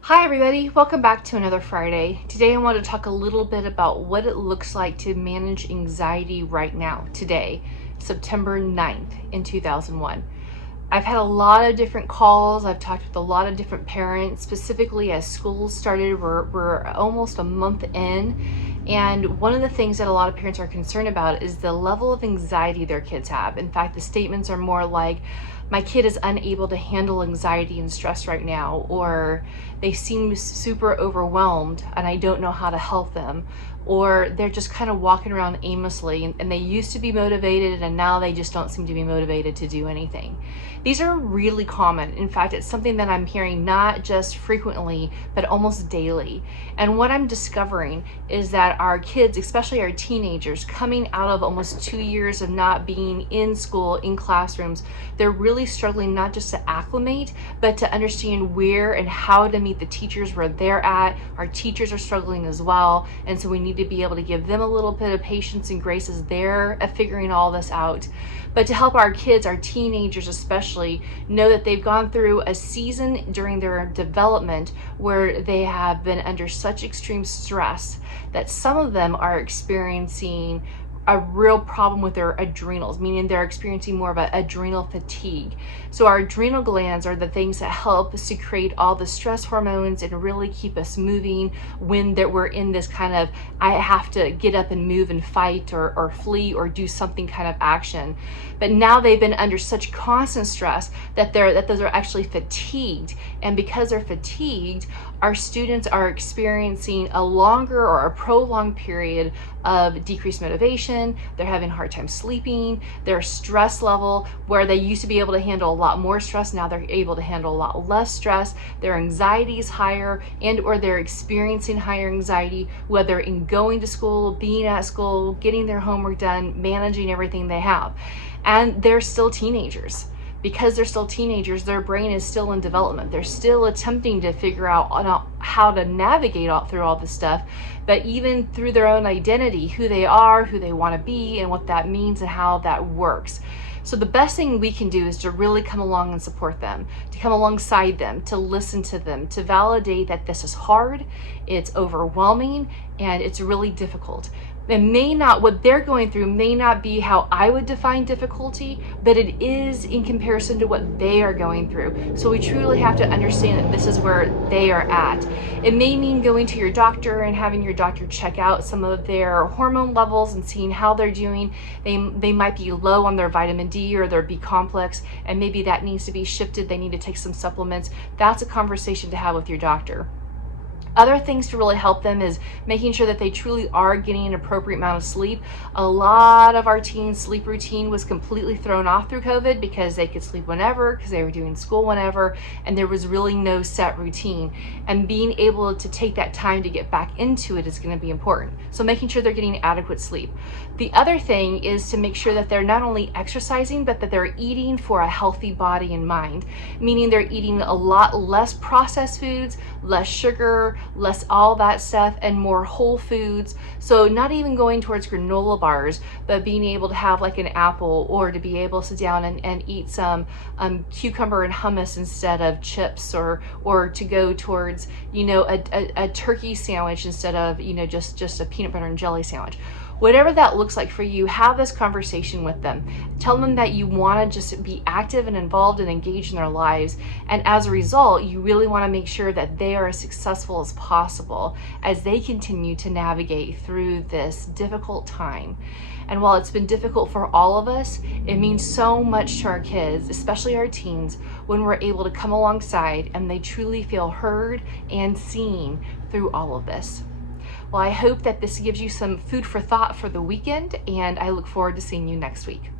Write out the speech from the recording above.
Hi everybody, welcome back to another Friday. Today I want to talk a little bit about what it looks like to manage anxiety right now, today, September 9th in 2001. I've had a lot of different calls. I've talked with a lot of different parents, specifically as school started. We're almost a month in. And one of the things that a lot of parents are concerned about is the level of anxiety their kids have. In fact, the statements are more like, my kid is unable to handle anxiety and stress right now, or they seem super overwhelmed and I don't know how to help them, or they're just kind of walking around aimlessly and they used to be motivated and now they just don't seem to be motivated to do anything. These are really common. In fact, it's something that I'm hearing not just frequently, but almost daily. And what I'm discovering is that our kids, especially our teenagers, coming out of almost 2 years of not being in school, in classrooms, they're really struggling not just to acclimate, but to understand where and how to meet the teachers where they're at. Our teachers are struggling as well. And so we need to be able to give them a little bit of patience and grace as they're figuring all this out. But to help our kids, our teenagers especially, know that they've gone through a season during their development where they have been under such extreme stress that some of them are experiencing a real problem with their adrenals, meaning they're experiencing more of an adrenal fatigue. So our adrenal glands are the things that help secrete all the stress hormones and really keep us moving when we're in this kind of, I have to get up and move and fight or flee or do something kind of action. But now they've been under such constant stress that those are actually fatigued. And because they're fatigued, our students are experiencing a longer or a prolonged period of decreased motivation. They're having a hard time sleeping. Their stress level, where they used to be able to handle a lot more stress, now they're able to handle a lot less stress. Their anxiety is higher, and or they're experiencing higher anxiety, whether in going to school, being at school, getting their homework done, managing everything they have. And they're still teenagers. Because they're still teenagers, their brain is still in development. They're still attempting to figure out how to navigate through all this stuff, but even through their own identity, who they are, who they want to be, and what that means and how that works. So the best thing we can do is to really come along and support them, to come alongside them, to listen to them, to validate that this is hard, it's overwhelming, and it's really difficult. What they're going through may not be how I would define difficulty, but it is in comparison to what they are going through. So we truly have to understand that this is where they are at. It may mean going to your doctor and having your doctor check out some of their hormone levels and seeing how they're doing. They might be low on their vitamin D or their B complex, and maybe that needs to be shifted. They need to take some supplements. That's a conversation to have with your doctor. Other things to really help them is making sure that they truly are getting an appropriate amount of sleep. A lot of our teens' sleep routine was completely thrown off through COVID because they could sleep whenever, because they were doing school whenever, and there was really no set routine. And being able to take that time to get back into it is going to be important. So making sure they're getting adequate sleep. The other thing is to make sure that they're not only exercising, but that they're eating for a healthy body and mind, meaning they're eating a lot less processed foods, less sugar, less all that stuff, and more whole foods. So not even going towards granola bars, but being able to have like an apple, or to be able to sit down and eat some cucumber and hummus instead of chips, or to go towards, a turkey sandwich instead of, just a peanut butter and jelly sandwich. Whatever that looks like for you, have this conversation with them. Tell them that you want to just be active and involved and engaged in their lives. And as a result, you really want to make sure that they are as successful as possible as they continue to navigate through this difficult time. And while it's been difficult for all of us, it means so much to our kids, especially our teens, when we're able to come alongside and they truly feel heard and seen through all of this. Well, I hope that this gives you some food for thought for the weekend, and I look forward to seeing you next week.